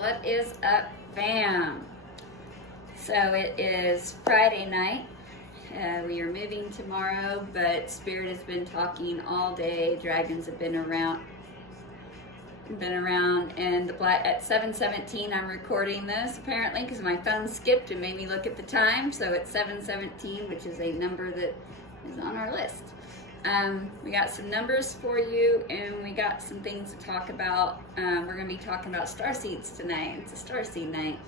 What is up, fam? So it is Friday night. We are moving tomorrow, but Spirit has been talking all day. Dragons have been around, and at 7:17 I'm recording this apparently because my phone skipped and made me look at the time. So it's 7:17, which is a number that is on our list. We got some numbers for you, and we got some things to talk about. We're going to be talking about starseeds tonight. It's a starseed night,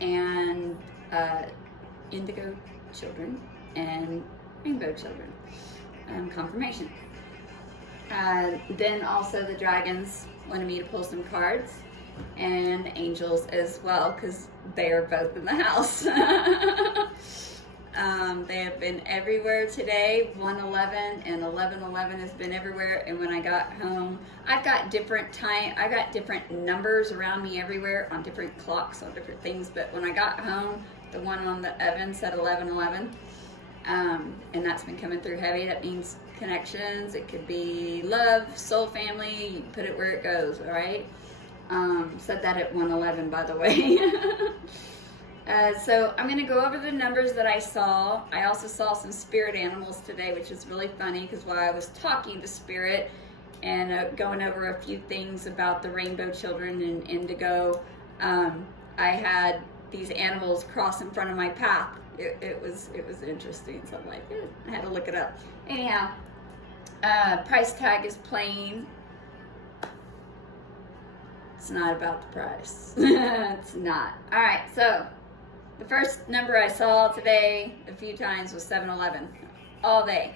and indigo children and rainbow children, confirmation. Then also the dragons wanted me to pull some cards, and angels as well, because they are both in the house. They have been everywhere today. 111 and 1111 has been everywhere. And when I got home, I've got different numbers around me everywhere on different clocks, on different things. But when I got home, the one on the oven said 1111. And that's been coming through heavy. That means connections. It could be love, soul family. You can put it where it goes, all right? Said that at 111, by the way. So I'm going to go over the numbers that I saw. I also saw some spirit animals today, which is really funny because while I was talking to Spirit and going over a few things about the rainbow children and indigo, I had these animals cross in front of my path. It was interesting, so I'm like, I had to look it up. Anyhow, price tag is plain. It's not about the price. It's not. All right, so the first number I saw today a few times was 711, all day.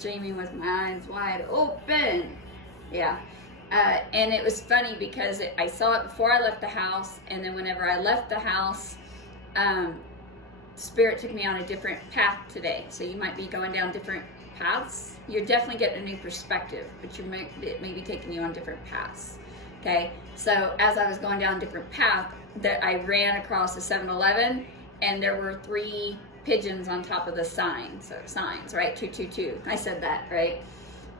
Dreaming with my eyes wide open. Yeah. And it was funny because I saw it before I left the house, and then whenever I left the house, Spirit took me on a different path today. So you might be going down different paths. You're definitely getting a new perspective, but it may be taking you on different paths. Okay, so as I was going down a different path, that I ran across a 7-Eleven, and there were 3 pigeons on top of the sign. So signs, right? 222. I said that, right?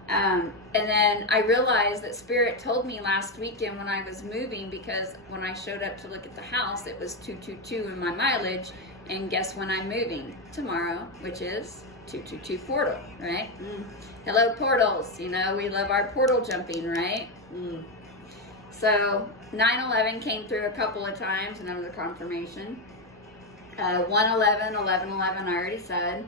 And then I realized that Spirit told me last weekend when I was moving, because when I showed up to look at the house, it was 222 in my mileage. And guess when I'm moving? Tomorrow, which is 222 portal, right? Hello, portals. You know, we love our portal jumping, right? So 911 came through a couple of times, another confirmation. 111, 1111, I already said.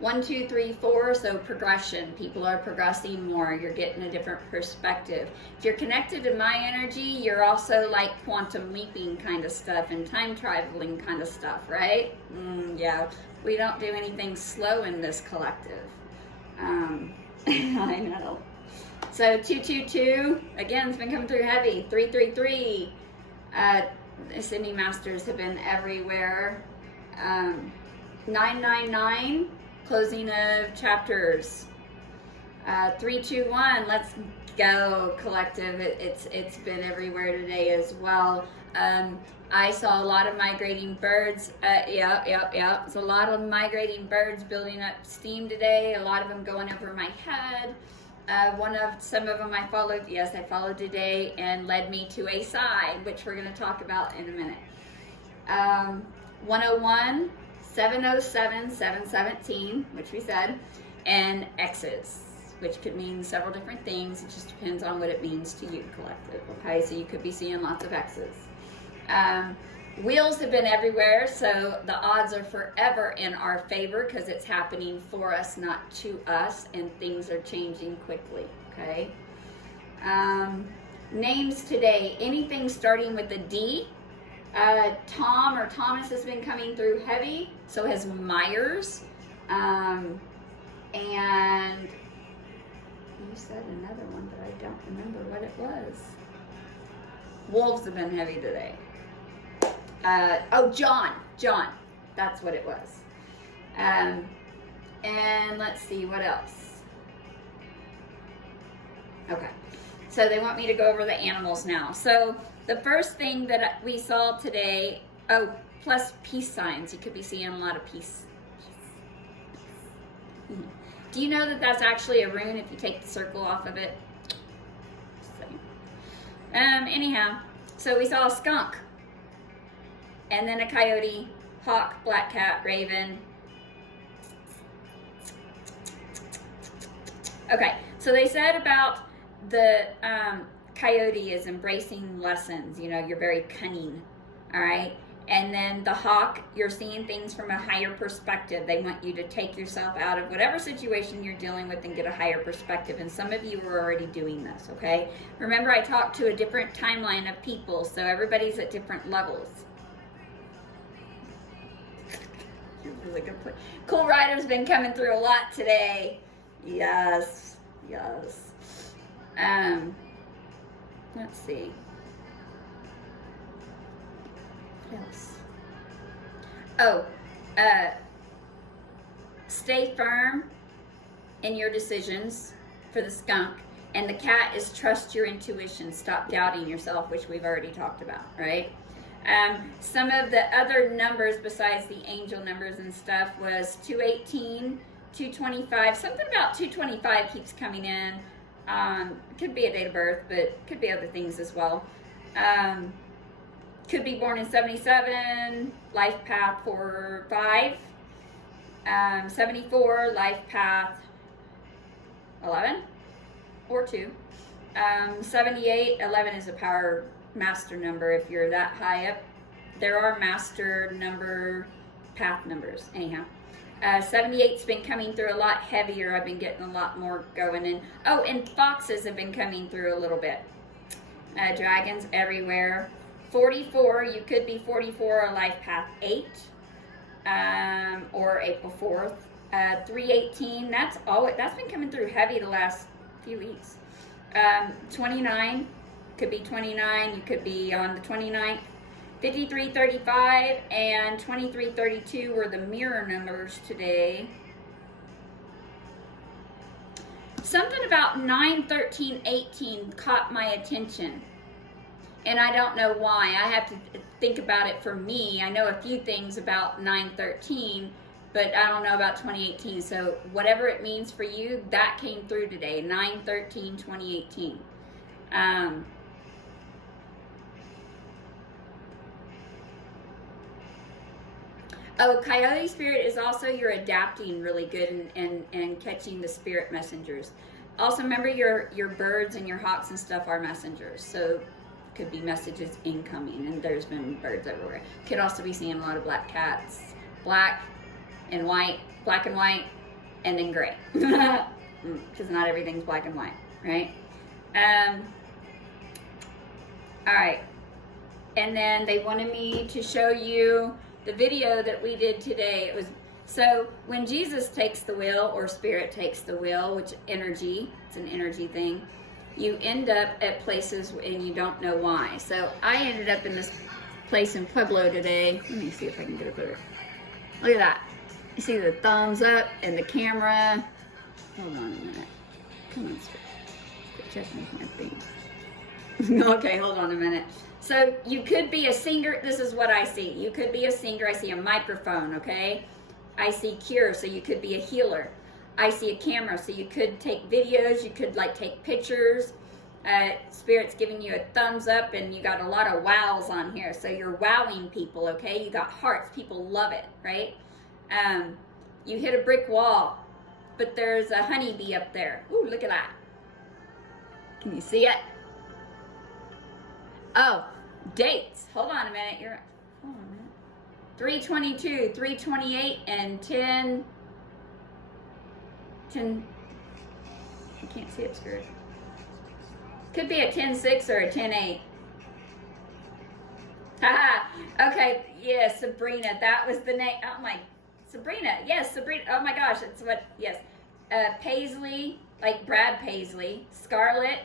1, 2, 3, 4, so progression. People are progressing more. You're getting a different perspective. If you're connected to my energy, you're also like quantum leaping kind of stuff and time traveling kind of stuff, right? Yeah, we don't do anything slow in this collective. I know. So 222, again, it's been coming through heavy. 333, Sydney Masters have been everywhere. 999, closing of chapters. 321, let's go collective. It's been everywhere today as well. I saw a lot of migrating birds. Yeah. It's a lot of migrating birds building up steam today. A lot of them going over my head. Some of them I followed. Yes, I followed today and led me to a side, which we're going to talk about in a minute. 101, 707, 717, which we said, and X's, which could mean several different things. It just depends on what it means to you, collective. Okay, so you could be seeing lots of X's. Wheels have been everywhere, so the odds are forever in our favor because it's happening for us, not to us, and things are changing quickly, okay? Names today, anything starting with a D. Tom or Thomas has been coming through heavy, so has Myers. And you said another one, but I don't remember what it was. Wolves have been heavy today. John, that's what it was. And let's see, what else? Okay, so they want me to go over the animals now. So the first thing that we saw today, plus peace signs. You could be seeing a lot of peace. Do you know that that's actually a rune if you take the circle off of it? So, anyhow, So we saw a skunk, and then a coyote, hawk, black cat, raven. Okay, so they said about the coyote is embracing lessons. You know, you're very cunning, all right? And then the hawk, you're seeing things from a higher perspective. They want you to take yourself out of whatever situation you're dealing with and get a higher perspective. And some of you are already doing this, okay? Remember, I talked to a different timeline of people, so everybody's at different levels. Really good point. Cool Rider's been coming through a lot today. Yes, yes. Let's see. Yes. Oh, stay firm in your decisions for the skunk. And the cat is trust your intuition. Stop doubting yourself, which we've already talked about, right? Some of the other numbers besides the angel numbers and stuff was 218, 225. Something about 225 keeps coming in. Could be a date of birth, but could be other things as well. Could be born in 77, life path 4 5. 74, life path 11 or 2. 78, 11 is a power master number. If you're that high up, there are master number path numbers. Anyhow, 78's been coming through a lot heavier. I've been getting a lot more going in. Oh, and foxes have been coming through a little bit. Dragons everywhere. 44, you could be 44 or life path 8, or April 4th. 318, that's been coming through heavy the last few weeks. 29, could be 29, you could be on the 29th. 5335 and 2332 were the mirror numbers today. Something about 9, 13, 18 caught my attention. And I don't know why. I have to think about it for me. I know a few things about 913, but I don't know about 2018. So whatever it means for you, that came through today. 913, 2018. Oh, coyote spirit is also you're adapting really good and catching the spirit messengers. Also remember your birds and your hawks and stuff are messengers. So could be messages incoming, and there's been birds everywhere. Could also be seeing a lot of black cats, black and white, and then gray. Because not everything's black and white, right? All right. And then they wanted me to show you the video that we did today. It was so when Jesus takes the wheel, or spirit takes the wheel, which energy, it's an energy thing, you end up at places and you don't know why. So I ended up in this place in Pueblo today. Let me see if I can get it better. Look at that. You see the thumbs up and the camera. Hold on a minute. Come on, spirit. Quit checking with my thing. Okay, hold on a minute. So you could be a singer. This is what I see. You could be a singer. I see a microphone, okay? I see cure, so you could be a healer. I see a camera, so you could take videos. You could like take pictures. Spirit's giving you a thumbs up, and you got a lot of wows on here. So you're wowing people, okay? You got hearts. People love it, right? You hit a brick wall, but there's a honeybee up there. Ooh, look at that. Can you see it? Oh, dates. Hold on a minute. Hold on a minute. 322, 328, and 10. I can't see it, Spirit. Could be a 10-6 or a 10-8. Haha. Okay. Yeah, Sabrina. That was the name. Oh my. Sabrina. Yes, Sabrina. Oh my gosh. It's what. Yes. Paisley, like Brad Paisley. Scarlett.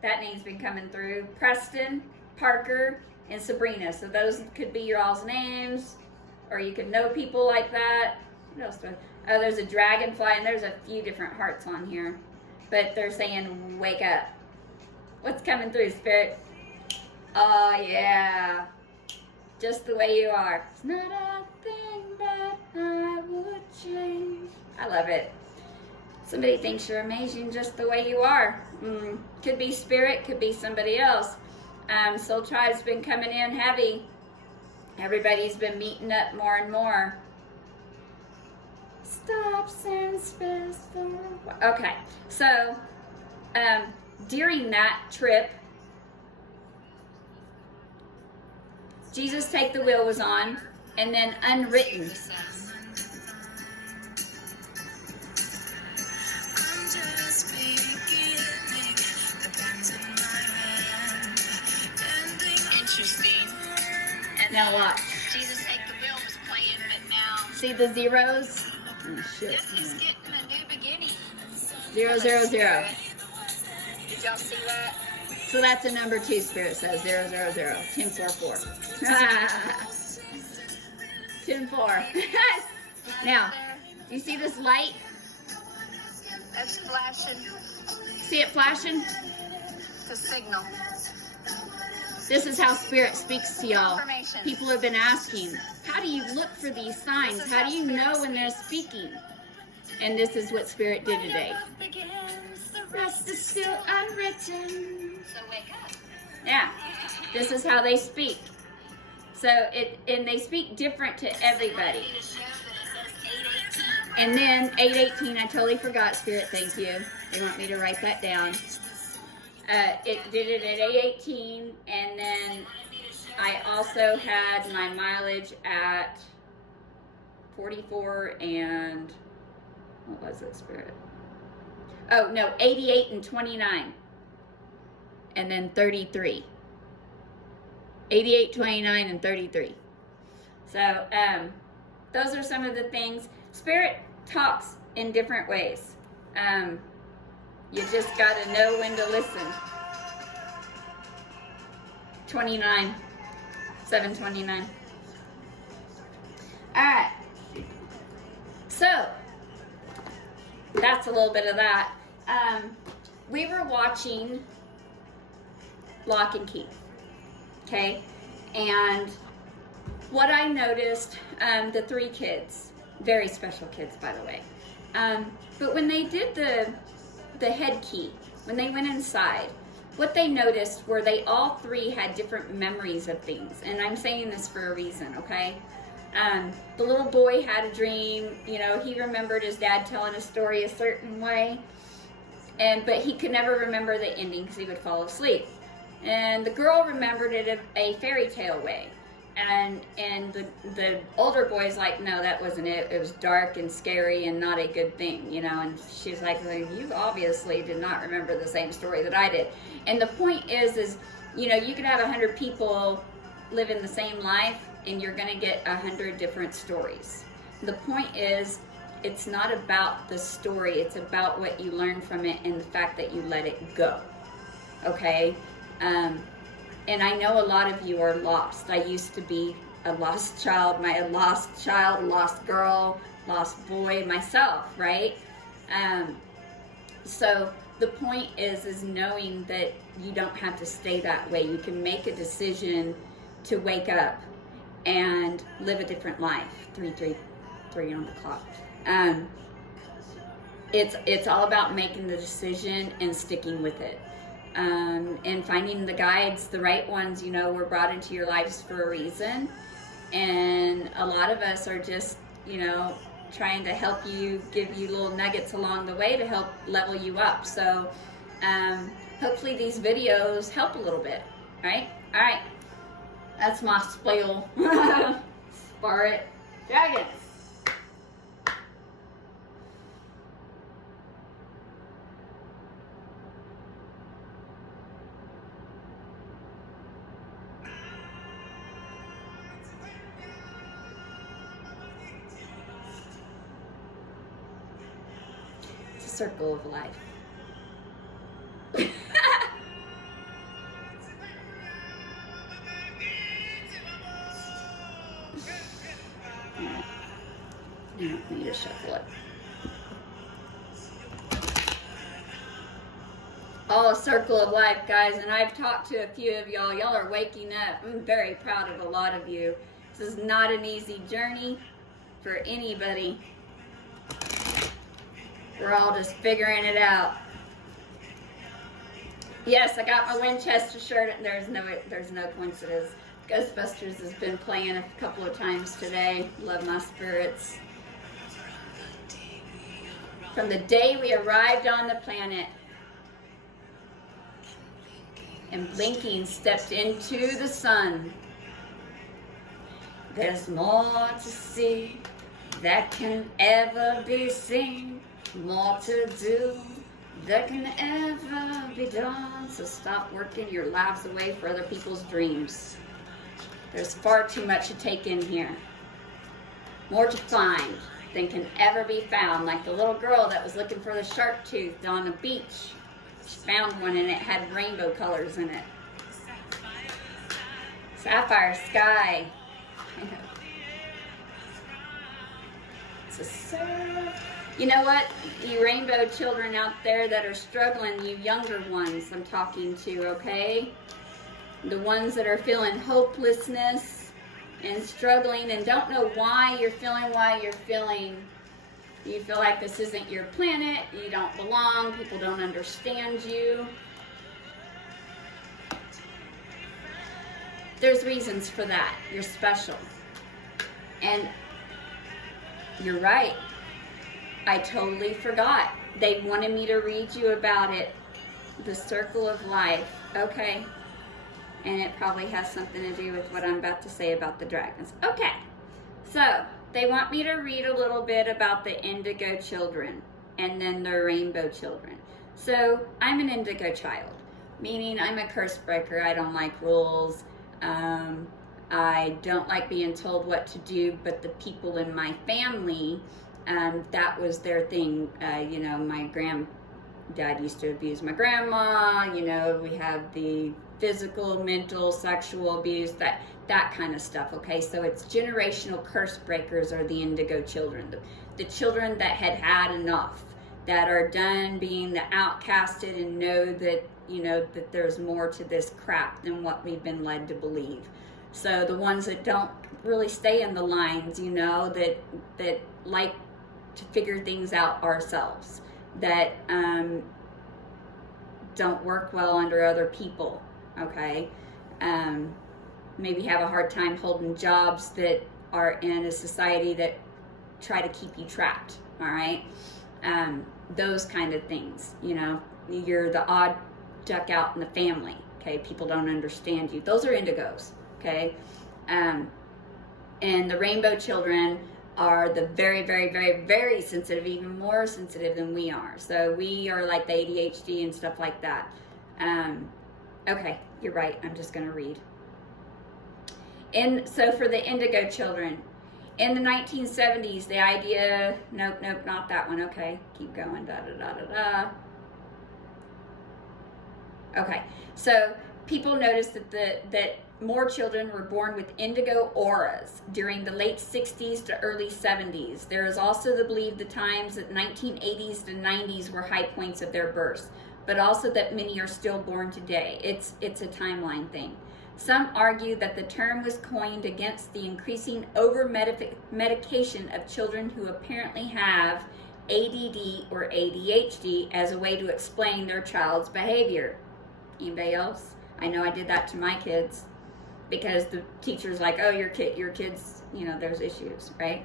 That name's been coming through. Preston, Parker, and Sabrina. So those could be your all's names, or you could know people like that. What else? Oh, there's a dragonfly, and there's a few different hearts on here. But they're saying, wake up. What's coming through, Spirit? Oh, yeah. Just the way you are. It's not a thing that I would change. I love it. Somebody thinks you're amazing just the way you are. Could be Spirit, could be somebody else. Soul Tribe's been coming in heavy. Everybody's been meeting up more and more. Stops and space for... Okay, so during that trip, Jesus Take the Wheel was on, and then Unwritten. Interesting. And Now watch. Jesus Take the Wheel was playing, but now See the zeros? Oh, shit. this is getting a new beginning. 0, 0, 0. Did y'all see that? So that's a number 2, Spirit says. 0, 0, 0. 10, 4, 4. 10, 4. Now, do you see this light? That's flashing. See it flashing? It's a signal. This is how Spirit speaks to y'all. Confirmation. People have been asking, how do you look for these signs? How do you know when they're speaking? And this is what Spirit did today. The rest is still unwritten. So wake up. Yeah, this is how they speak. So and they speak different to everybody. And then 8:18, I totally forgot, Spirit, thank you. They want me to write that down. It did it at 8:18, and then I also had my mileage at 44 and, what was it, Spirit? Oh, no, 88 and 29. And then 33. 88, 29, and 33. So, those are some of the things. Spirit talks in different ways. You just got to know when to listen. 29. 729. All right. So, that's a little bit of that. We were watching Lock and Key. Okay? And what I noticed, the 3 kids, very special kids, by the way. But when they did the head key, when they went inside, what they noticed were they all 3 had different memories of things. And I'm saying this for a reason, okay? The little boy had a dream, you know, he remembered his dad telling a story a certain way, but he could never remember the ending because he would fall asleep. And the girl remembered it a fairy tale way. And the older boy's like, no, that wasn't it. It was dark and scary and not a good thing, you know. And she's like, well, you obviously did not remember the same story that I did. And the point is, you know, you could have 100 people living the same life, and you're going to get 100 different stories. The point is, it's not about the story. It's about what you learn from it and the fact that you let it go. Okay? And I know a lot of you are lost. I used to be a lost child, lost girl, lost boy myself, right? So the point is knowing that you don't have to stay that way. You can make a decision to wake up and live a different life. 3 on the clock. It's all about making the decision and sticking with it. And finding the guides, the right ones, you know, were brought into your lives for a reason. And a lot of us are just, you know, trying to help you, give you little nuggets along the way to help level you up. So hopefully these videos help a little bit, right? All right. That's my spiel. Spirit Dragons. Circle of life. Now I need to shuffle it. Oh, a circle of life, guys, and I've talked to a few of y'all. Y'all are waking up. I'm very proud of a lot of you. This is not an easy journey for anybody. We're all just figuring it out. Yes, I got my Winchester shirt, and there's no coincidence. Ghostbusters has been playing a couple of times today. Love my spirits. From the day we arrived on the planet, and blinking stepped into the sun. There's more to see that can ever be seen, more to do that can ever be done. So stop working your lives away for other people's dreams. There's far too much to take in here. More to find than can ever be found. Like the little girl that was looking for the shark tooth on the beach. She found one and it had rainbow colors in it. Sapphire sky. You know what? You rainbow children out there that are struggling, you younger ones I'm talking to, okay? The ones that are feeling hopelessness and struggling and don't know why you're feeling. You feel like this isn't your planet, you don't belong, people don't understand you. There's reasons for that. You're special. And you're right. I totally forgot. They wanted me to read you about it. The circle of life. Okay. And it probably has something to do with what I'm about to say about the dragons. Okay. So, they want me to read a little bit about the indigo children and then the rainbow children. So, I'm an indigo child, meaning I'm a curse breaker. I don't like rules. I don't like being told what to do, but the people in my family, that was their thing. You know, my granddad used to abuse my grandma. You know, we have the physical, mental, sexual abuse, that kind of stuff, okay? So it's generational curse breakers are the indigo children. The children that had enough, that are done being the outcasted and know that, you know, that there's more to this crap than what we've been led to believe. So the ones that don't really stay in the lines, you know, that like to figure things out ourselves, that don't work well under other people, okay? Maybe have a hard time holding jobs that are in a society that try to keep you trapped, all right? Those kind of things, you know, you're the odd duck out in the family, okay? People don't understand you. Those are indigos, okay? And the rainbow children are the very, very, very, very sensitive, even more sensitive than we are. So we are like the ADHD and stuff like that. Okay, you're right. I'm just going to read. So for the indigo children, in the 1970s, the idea, nope, not that one. Okay, keep going, Okay, so people noticed that more children were born with indigo auras during the late 60s to early 70s. There is also the belief the times that 1980s to 90s were high points of their births, but also that many are still born today. It's a timeline thing. Some argue that the term was coined against the increasing over-medication of children who apparently have ADD or ADHD as a way to explain their child's behavior. Anybody else? I know I did that to my kids because the teacher's like, oh, your kids, you know, there's issues, right?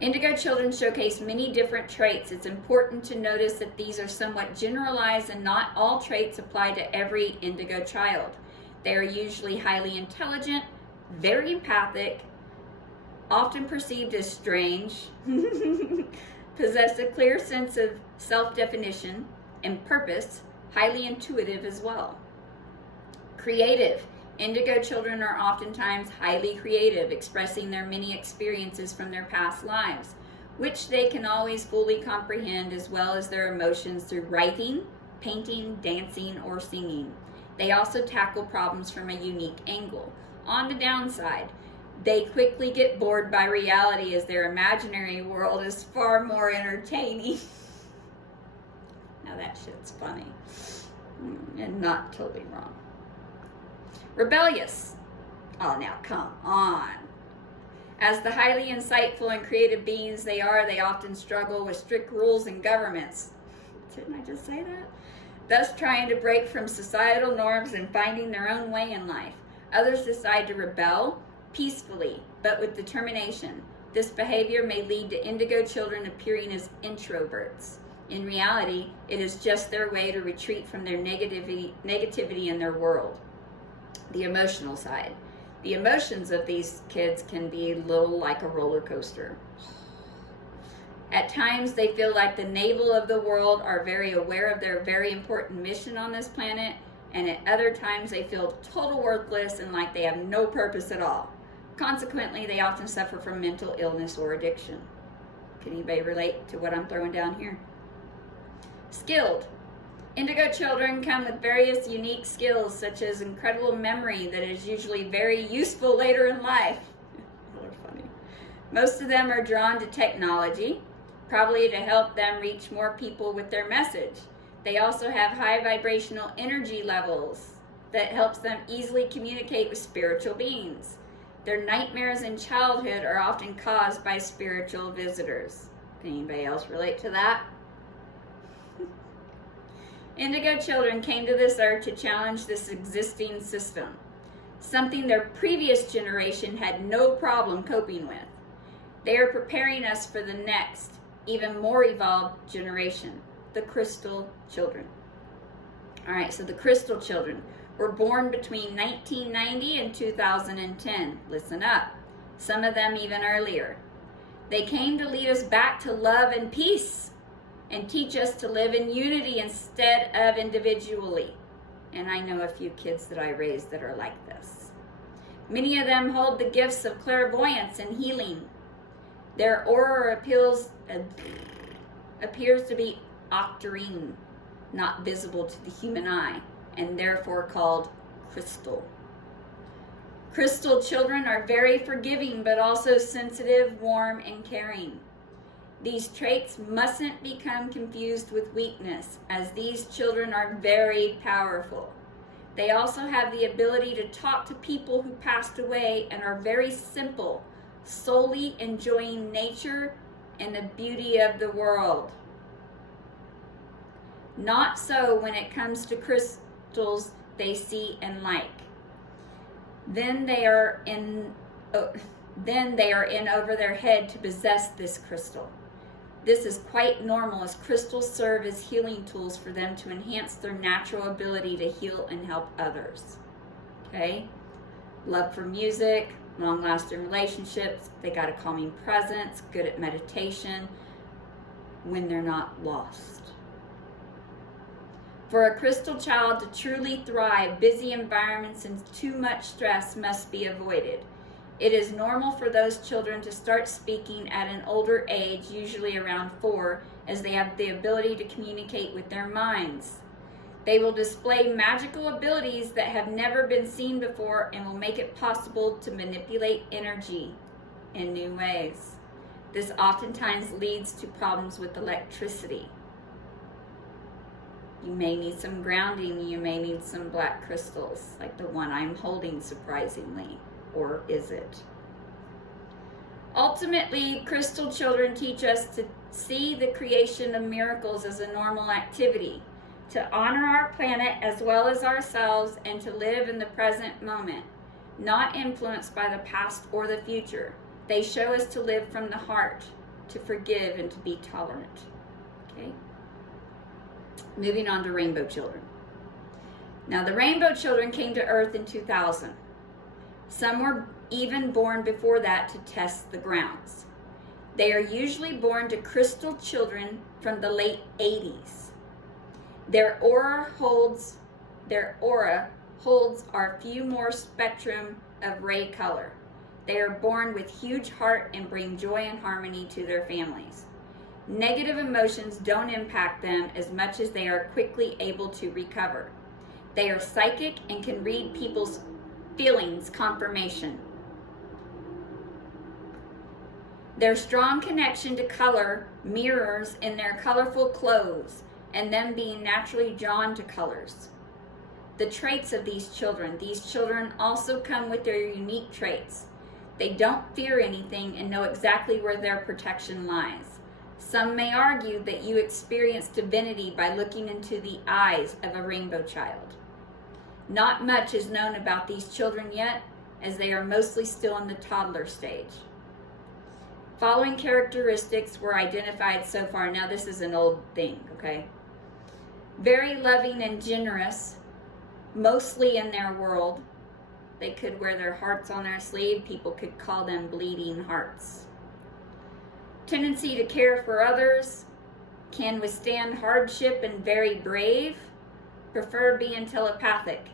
Indigo children showcase many different traits. It's important to notice that these are somewhat generalized and not all traits apply to every indigo child. They are usually highly intelligent, very empathic, often perceived as strange, possess a clear sense of self-definition and purpose, highly intuitive as well. Creative. Indigo children are oftentimes highly creative, expressing their many experiences from their past lives, which they can always fully comprehend, as well as their emotions through writing, painting, dancing, or singing. They also tackle problems from a unique angle. On the downside, they quickly get bored by reality as their imaginary world is far more entertaining. Now that shit's funny and not totally wrong. Rebellious. Oh, now come on. As the highly insightful and creative beings they are, they often struggle with strict rules and governments. Didn't I just say that? thus trying to break from societal norms and finding their own way in life. Others decide to rebel peacefully, but with determination. This behavior may lead to indigo children appearing as introverts. In reality, it is just their way to retreat from their negativity in their world. The emotional side. The emotions of these kids can be a little like a roller coaster. At times, they feel like the navel of the world, are very aware of their very important mission on this planet, and at other times they feel total worthless and like they have no purpose at all. Consequently, they often suffer from mental illness or addiction. Can anybody relate to what I'm throwing down here? Skilled. Indigo children come with various unique skills, such as incredible memory that is usually very useful later in life. They're funny. Most of them are drawn to technology, probably to help them reach more people with their message. They also have high vibrational energy levels that helps them easily communicate with spiritual beings. Their nightmares in childhood are often caused by spiritual visitors. Can anybody else relate to that? Indigo children came to this earth to challenge this existing system, something their previous generation had no problem coping with. They are preparing us for the next, even more evolved generation, the crystal children. All right, so the crystal children were born between 1990 and 2010. Listen up. Some of them even earlier. They came to lead us back to love and peace and teach us to live in unity instead of individually. And I know a few kids that I raised that are like this. Many of them hold the gifts of clairvoyance and healing. Their aura appears to be octarine, not visible to the human eye, and therefore called crystal. Crystal children are very forgiving, but also sensitive, warm, and caring. These traits mustn't become confused with weakness, as these children are very powerful. They also have the ability to talk to people who passed away and are very simple, solely enjoying nature and the beauty of the world. Not so when it comes to crystals they see and like. Then they are in over their head to possess this crystal. This is quite normal, as crystals serve as healing tools for them to enhance their natural ability to heal and help others. Okay? Love for music, long-lasting relationships, they got a calming presence, good at meditation when they're not lost. For a crystal child to truly thrive, busy environments and too much stress must be avoided. It is normal for those children to start speaking at an older age, usually around 4, as they have the ability to communicate with their minds. They will display magical abilities that have never been seen before and will make it possible to manipulate energy in new ways. This oftentimes leads to problems with electricity. You may need some grounding, you may need some black crystals, like the one I'm holding, surprisingly. Or is it? Ultimately, crystal children teach us to see the creation of miracles as a normal activity, to honor our planet as well as ourselves, and to live in the present moment, not influenced by the past or the future. They show us to live from the heart, to forgive, and to be tolerant. Okay? Moving on to rainbow children. Now, the rainbow children came to Earth in 2000. Some were even born before that to test the grounds. They are usually born to crystal children from the late 80s. Their aura holds our few more spectrum of ray color. They are born with huge heart and bring joy and harmony to their families. Negative emotions don't impact them as much as they are quickly able to recover. They are psychic and can read people's feelings, confirmation. Their strong connection to color mirrors in their colorful clothes and them being naturally drawn to colors. The traits of these children also come with their unique traits. They don't fear anything and know exactly where their protection lies. Some may argue that you experience divinity by looking into the eyes of a rainbow child. Not much is known about these children yet, as they are mostly still in the toddler stage. Following characteristics were identified so far. Now this is an old thing, okay? Very loving and generous, mostly in their world. They could wear their hearts on their sleeve. People could call them bleeding hearts. Tendency to care for others, can withstand hardship and very brave, prefer being telepathic.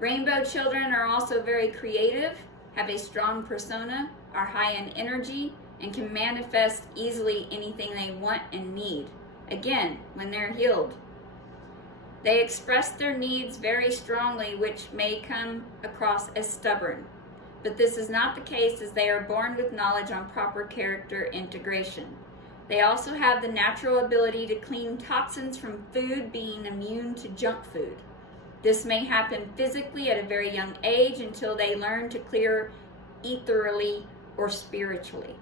Rainbow children are also very creative, have a strong persona, are high in energy, and can manifest easily anything they want and need. Again, when they're healed. They express their needs very strongly, which may come across as stubborn. But this is not the case, as they are born with knowledge on proper character integration. They also have the natural ability to clean toxins from food, being immune to junk food. This may happen physically at a very young age until they learn to clear ethereally or spiritually.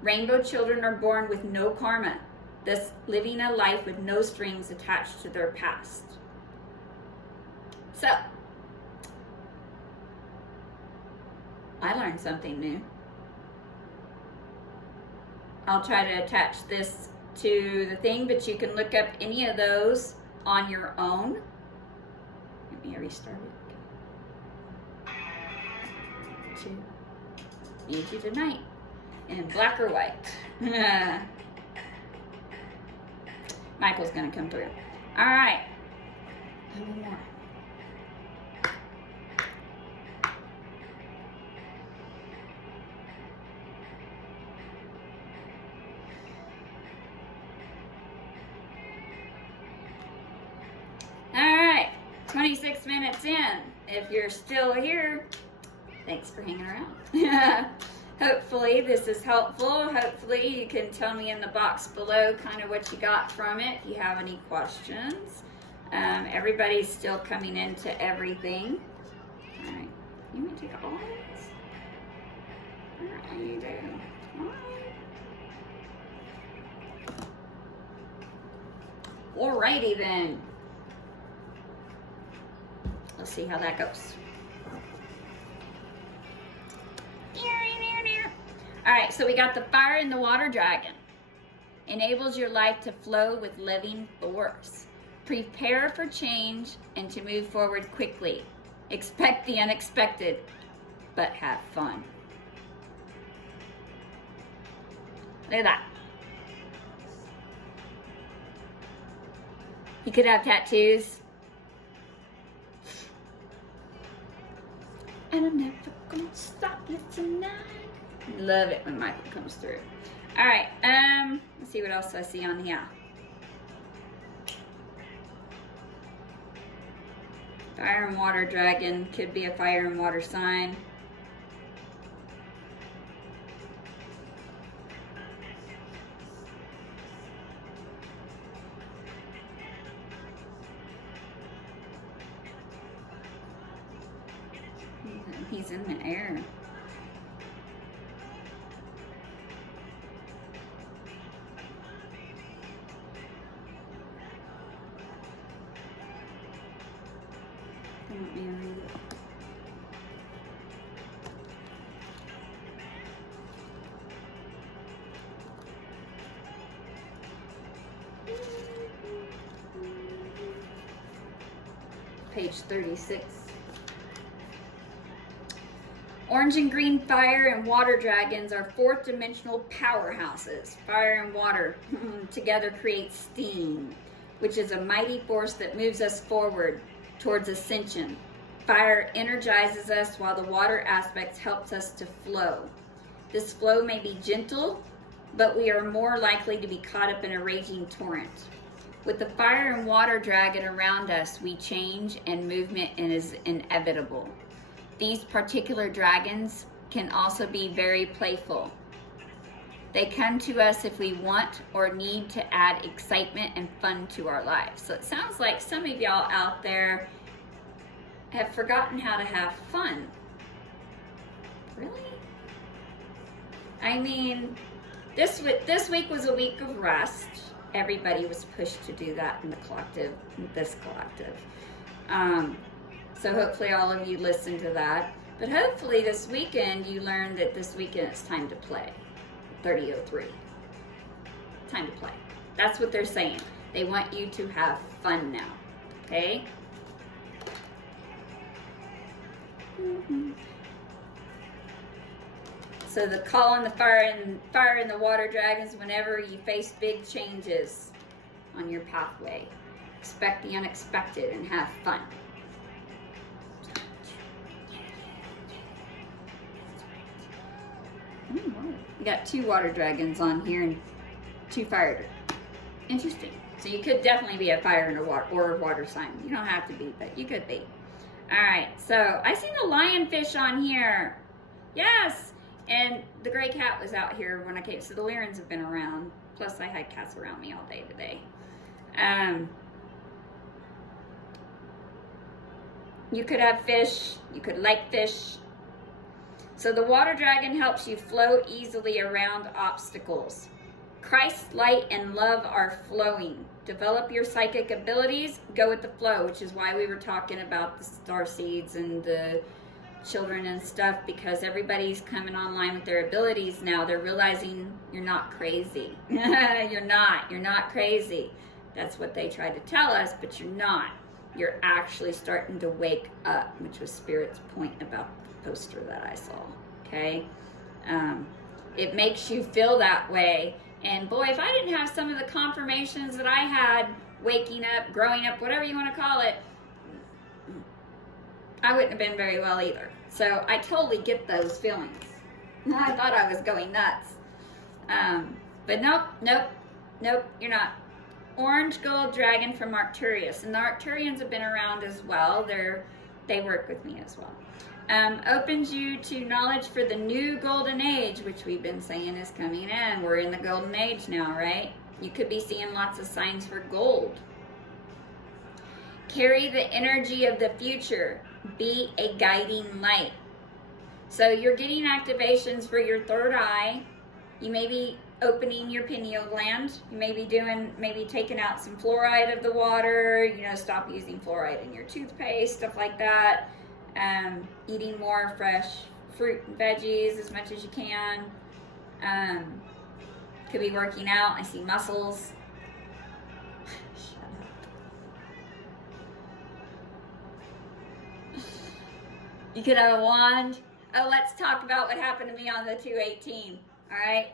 Rainbow children are born with no karma, thus living a life with no strings attached to their past. So, I learned something new. I'll try to attach this to the thing, but you can look up any of those on your own. Let me restart it. 2. Need you tonight. In black or white. Michael's gonna come through. All right. One more. All right, 26 minutes in. If you're still here, thanks for hanging around. Hopefully this is helpful. Hopefully you can tell me in the box below kind of what you got from it if you have any questions. Everybody's still coming into everything. All right, you want to take all of this? Apparently you do. All right. Alrighty then. Let's see how that goes. All right, so we got the fire and the water dragon. Enables your life to flow with living force. Prepare for change and to move forward quickly. Expect the unexpected, but have fun. Look at that. You could have tattoos. And I'm never gonna stop you tonight. Love it when Michael comes through. All right, let's see what else I see on here. Fire and water dragon, could be a fire and water sign. He's in the air. Page 36. Orange and green fire and water dragons are fourth dimensional powerhouses. Fire and water together create steam, which is a mighty force that moves us forward towards ascension. Fire energizes us while the water aspect helps us to flow. This flow may be gentle, but we are more likely to be caught up in a raging torrent. With the fire and water dragon around us, we change and movement is inevitable. These particular dragons can also be very playful. They come to us if we want or need to add excitement and fun to our lives. So it sounds like some of y'all out there have forgotten how to have fun. Really? I mean, This week was a week of rest. Everybody was pushed to do that in the collective, this collective. So hopefully all of you listened to that. But hopefully this weekend you learned that this weekend it's time to play. 30:03. Time to play. That's what they're saying. They want you to have fun now. Okay? So the call on the fire and the water dragons whenever you face big changes on your pathway. Expect the unexpected and have fun. We got 2 water dragons on here and 2 fire. Interesting. So you could definitely be a fire and a water sign. You don't have to be, but you could be. All right. So I seen a lionfish on here. Yes. And the gray cat was out here when I came. So the Lyrans have been around. Plus I had cats around me all day today. You could have fish. You could like fish. So the water dragon helps you flow easily around obstacles. Christ's light and love are flowing. Develop your psychic abilities. Go with the flow, which is why we were talking about the starseeds and the children and stuff, because everybody's coming online with their abilities now. They're realizing you're not crazy. You're not crazy. That's what they tried to tell us, but you're not. You're actually starting to wake up, which was Spirit's point about the poster that I saw. Okay? It makes you feel that way. And boy, if I didn't have some of the confirmations that I had, waking up, growing up, whatever you want to call it, I wouldn't have been very well either. So I totally get those feelings. I thought I was going nuts. But nope, you're not. Orange gold dragon from Arcturus. And the Arcturians have been around as well. They work with me as well. Opens you to knowledge for the new golden age, which we've been saying is coming in. We're in the golden age now, right? You could be seeing lots of signs for gold. Carry the energy of the future. Be a guiding light. So you're getting activations for your third eye. You may be opening your pineal gland. You may be maybe taking out some fluoride of the water. Stop using fluoride in your toothpaste, stuff like that. Eating more fresh fruit and veggies as much as you can. Could be working out. I see muscles. Shut up. You could have a wand. Oh, let's talk about what happened to me on the 218. All right.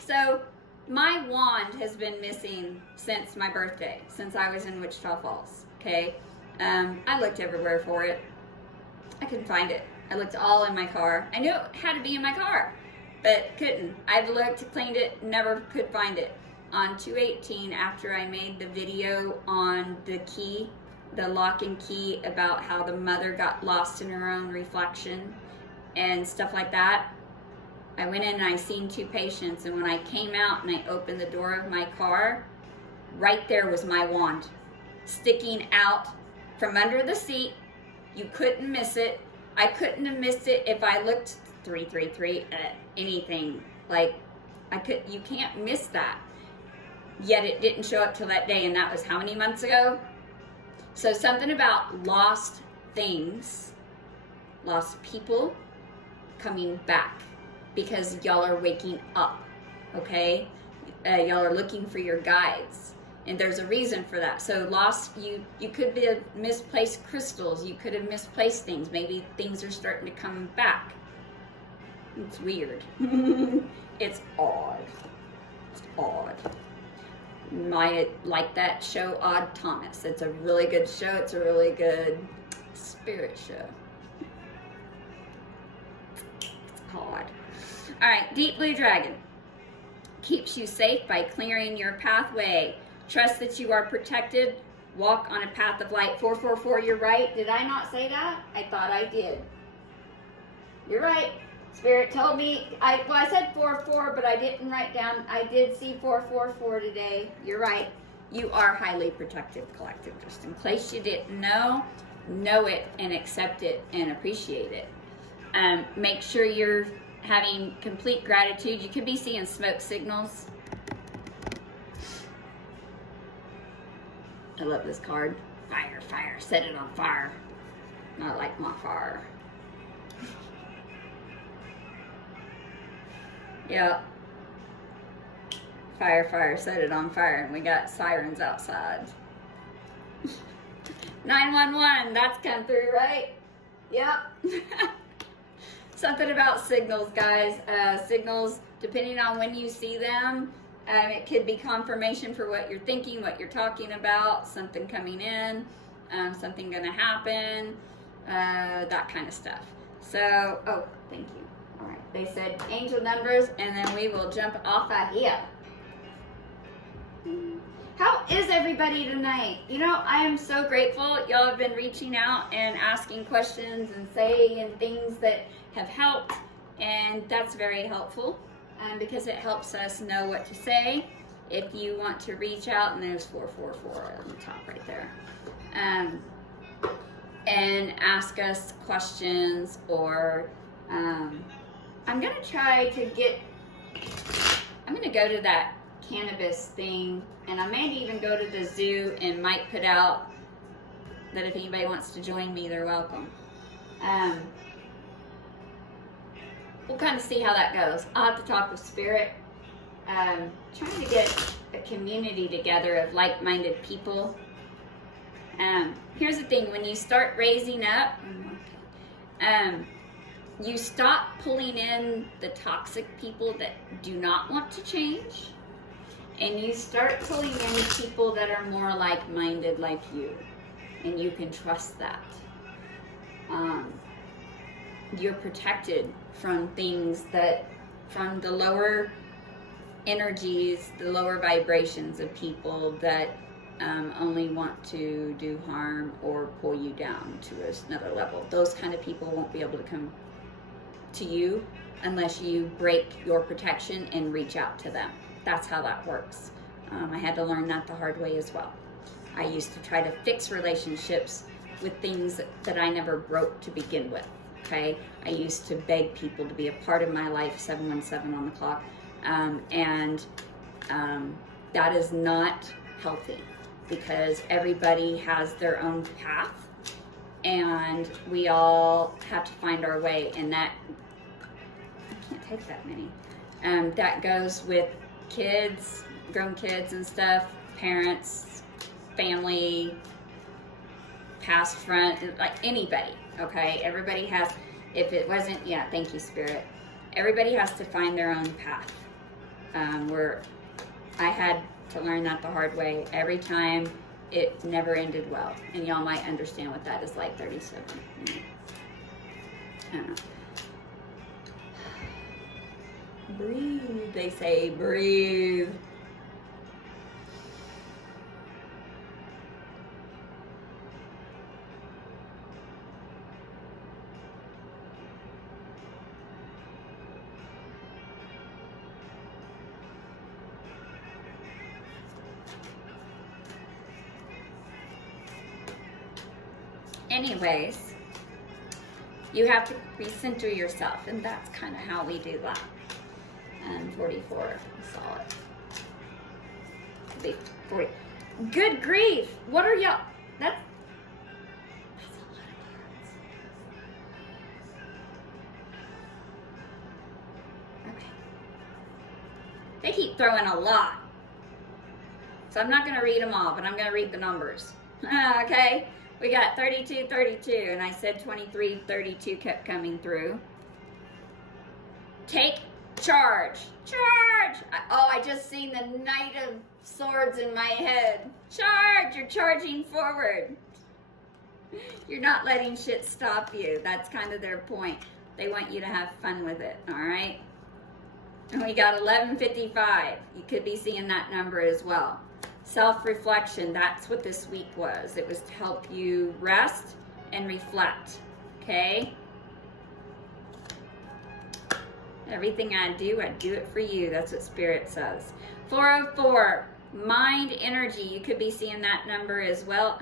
So my wand has been missing since my birthday, since I was in Wichita Falls. Okay. I looked everywhere for it. I couldn't find it. I looked all in my car. I knew it had to be in my car, but couldn't. I've looked, cleaned it, never could find it. On 218, after I made the video on the key, the lock and key, about how the mother got lost in her own reflection and stuff like that, I went in and I seen 2 patients, and when I came out and I opened the door of my car, right there was my wand sticking out from under the seat. You couldn't miss it. I couldn't have missed it if I looked 333 at anything. Like, you can't miss that. Yet it didn't show up till that day, and that was how many months ago? So something about lost things, lost people coming back, because y'all are waking up, okay? Y'all are looking for your guides. And there's a reason for that. So lost, you could have misplaced crystals. You could have misplaced things. Maybe things are starting to come back. It's weird. It's odd. It's odd. Like that show, Odd Thomas. It's a really good show. It's a really good spirit show. It's odd. All right, Deep Blue Dragon. Keeps you safe by clearing your pathway. Trust that you are protected. Walk on a path of light. 444, you're right. Did I not say that? I thought I did. You're right. Spirit told me. I said 44, but I didn't write down. I did see 444 today. You're right. You are highly protected, collective. Just in case you didn't know it and accept it and appreciate it. Make sure you're having complete gratitude. You could be seeing smoke signals. I love this card. Fire, fire, set it on fire. Not like my fire. Yep. Fire, fire, set it on fire. And we got sirens outside. 911, that's come through, right? Yep. Something about signals, guys. Signals, depending on when you see them, it could be confirmation for what you're thinking, what you're talking about, something coming in, something going to happen, that kind of stuff. So, oh, thank you. All right, they said angel numbers, and then we will jump off of here. How is everybody tonight? You know, I am so grateful. Y'all have been reaching out and asking questions and saying things that have helped, and that's very helpful because it helps us know what to say. If you want to reach out, and there's 444 on the top right there, and ask us questions, or I'm going to try to I'm going to go to that cannabis thing, and I may even go to the zoo and might put out that if anybody wants to join me, they're welcome. We'll kind of see how that goes. I'll have to talk with Spirit. Trying to get a community together of like-minded people. Here's the thing, when you start raising up, you stop pulling in the toxic people that do not want to change, and you start pulling in people that are more like-minded like you, and you can trust that. You're protected from things from the lower energies, the lower vibrations of people that only want to do harm or pull you down to another level. Those kind of people won't be able to come to you unless you break your protection and reach out to them. That's how that works. I had to learn that the hard way as well. I used to try to fix relationships with things that I never broke to begin with. Okay, I used to beg people to be a part of my life, 717 on the clock, and that is not healthy, because everybody has their own path, and we all have to find our way, and that, I can't take that many. That goes with kids, grown kids and stuff, parents, family, past, front, like anybody, okay? Everybody has, if it wasn't, yeah, thank you, Spirit. Everybody has to find their own path. Where I had to learn that the hard way. Every time, it never ended well. And y'all might understand what that is like, 37. I don't know. Breathe, they say, breathe. Anyways, you have to recenter yourself, and that's kind of how we do that. And 44, I saw it. Could be 40. Good grief! What are y'all? That's a lot of cards. Okay. They keep throwing a lot. So I'm not going to read them all, but I'm going to read the numbers. Okay? We got 32, 32, and I said 23, 32 kept coming through. Take charge. Charge! I just seen the Knight of Swords in my head. Charge! You're charging forward. You're not letting shit stop you. That's kind of their point. They want you to have fun with it, all right? And we got 1155. You could be seeing that number as well. Self-reflection, that's what this week was. It was to help you rest and reflect, okay? Everything I do it for you. That's what Spirit says. 404, mind energy. You could be seeing that number as well.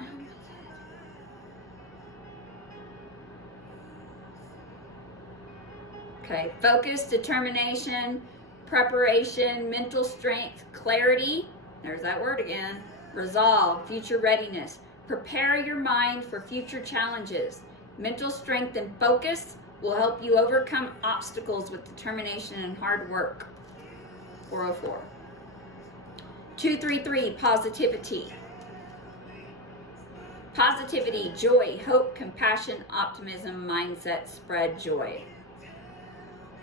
Okay, focus, determination, preparation, mental strength, clarity. There's that word again. Resolve, future readiness. Prepare your mind for future challenges. Mental strength and focus will help you overcome obstacles with determination and hard work. 404. 233, positivity. Positivity, joy, hope, compassion, optimism, mindset, spread joy.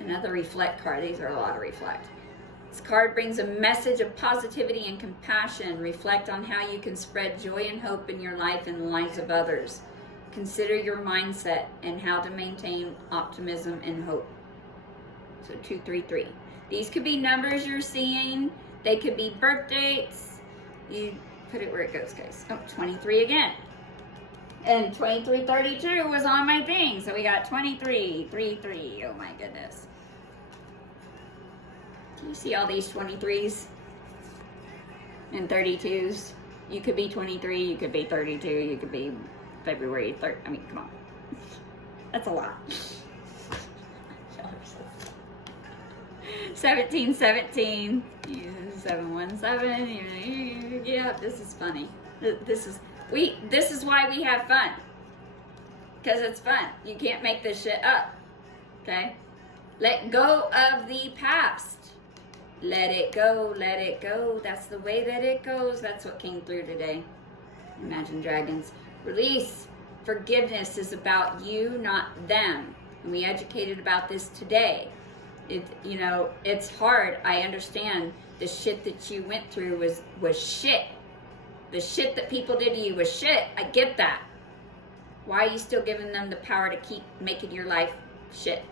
Another reflect card. These are a lot of reflect. This card brings a message of positivity and compassion. Reflect on how you can spread joy and hope in your life and the lives of others. Consider your mindset and how to maintain optimism and hope. So 233. These could be numbers you're seeing. They could be birth dates. You put it where it goes, guys. Oh, 23 again. And 2332 was on my thing. So we got 2333. Oh my goodness. Do you see all these 23s and 32s? You could be 23, you could be 32, you could be February 3rd. I mean, come on. That's a lot. 1717. 717. Yeah, this is funny. This is why we have fun. Because it's fun. You can't make this shit up. Okay? Let go of the past. Let it go, let it go. That's the way that it goes. That's what came through today. Imagine Dragons. Release. Forgiveness is about you, not them. And we educated about this today. It's hard. I understand the shit that you went through was shit. The shit that people did to you was shit. I get that. Why are you still giving them the power to keep making your life shit?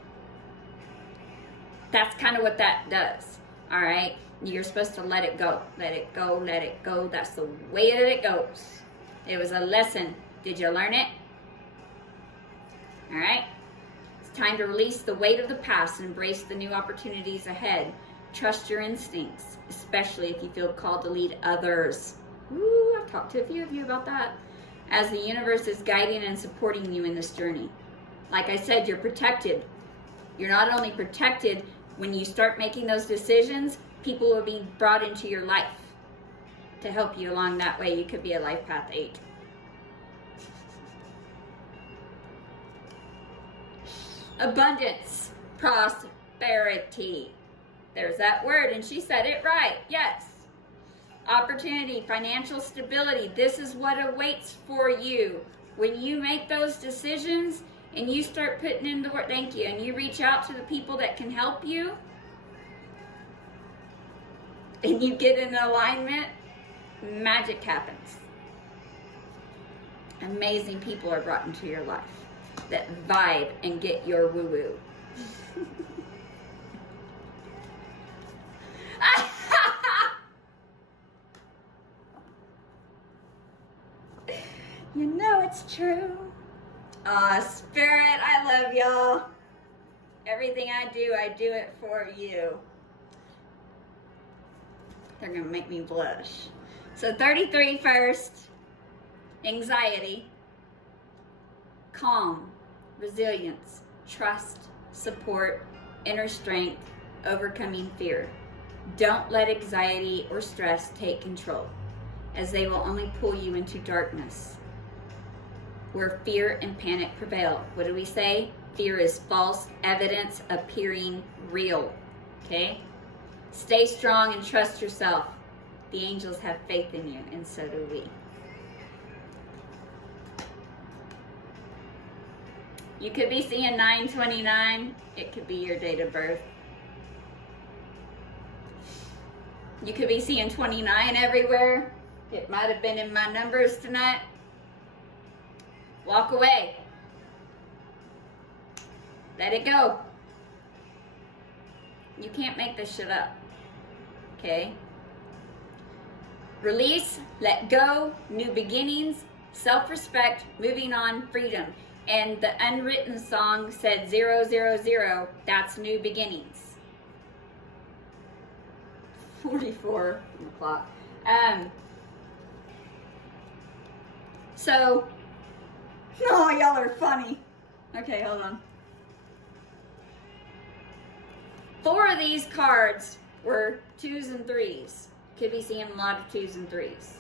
That's kind of what that does. All right? You're supposed to let it go. Let it go, let it go. That's the way that it goes. It was a lesson. Did you learn it? All right? It's time to release the weight of the past and embrace the new opportunities ahead. Trust your instincts, especially if you feel called to lead others. Ooh, I've talked to a few of you about that. As the universe is guiding and supporting you in this journey. Like I said, you're protected. You're not only protected, when you start making those decisions, people will be brought into your life to help you along that way. You could be a life path 8. Abundance, prosperity. There's that word, and she said it right. Yes. Opportunity, financial stability. This is what awaits for you. When you make those decisions and you start putting in the work, thank you, and you reach out to the people that can help you, and you get in alignment, magic happens. Amazing people are brought into your life that vibe and get your woo-woo. You know it's true. Aw, Spirit, I love y'all. Everything I do it for you. They're gonna make me blush. So 33 first. Anxiety. Calm. Resilience. Trust. Support. Inner strength. Overcoming fear. Don't let anxiety or stress take control, as they will only pull you into darkness, where fear and panic prevail. What do we say? Fear is false evidence appearing real. Okay? Stay strong and trust yourself. The angels have faith in you, and so do we. You could be seeing 929. It could be your date of birth. You could be seeing 29 everywhere. It might have been in my numbers tonight. Walk away. Let it go. You can't make this shit up. Okay? Release, let go, new beginnings, self-respect, moving on, freedom. And the unwritten song said 000, that's new beginnings. 44 on the clock. So, oh, y'all are funny. Okay, hold on. 4 of these cards were 2s and 3s. Could be seeing a lot of 2s and 3s.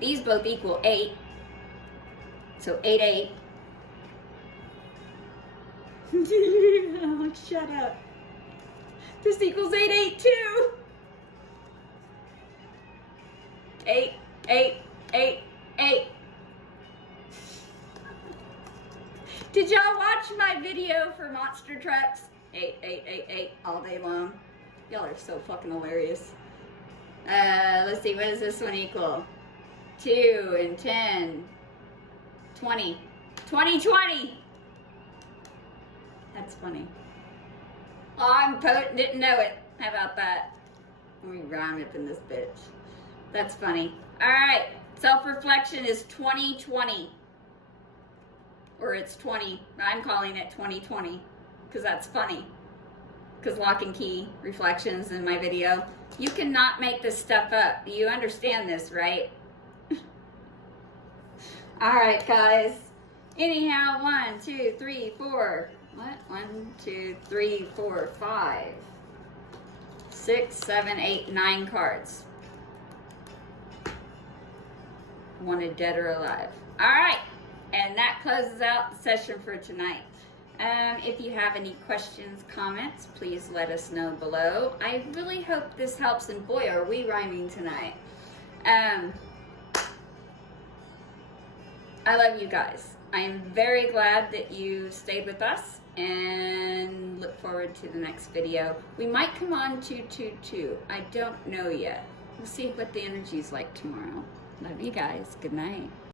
These both equal 8. So 8, 8. Oh, shut up. This equals 8, 8 too. 8, 8, 8, 8. Did y'all watch my video for monster trucks? 8, 8, 8, 8 all day long. Y'all are so fucking hilarious. Let's see, what does this one equal? 2 and 10. 20. 20, 20. That's funny. Oh, I'm potent, didn't know it. How about that? Let me rhyme up in this bitch. That's funny. All right, self-reflection is 2020. Or it's 20. I'm calling it 2020 because that's funny. Because lock and key reflections in my video. You cannot make this stuff up. You understand this, right? All right, guys. Anyhow, 1, 2, 3, 4. What? 1, 2, 3, 4, 5, 6, 7, 8, 9 cards. Wanted dead or alive. All right. And that closes out the session for tonight. If you have any questions, comments, please let us know below. I really hope this helps, and boy, are we rhyming tonight. I love you guys. I am very glad that you stayed with us, and look forward to the next video. We might come on 222. I don't know yet. We'll see what the energy's like tomorrow. Love you guys. Good night.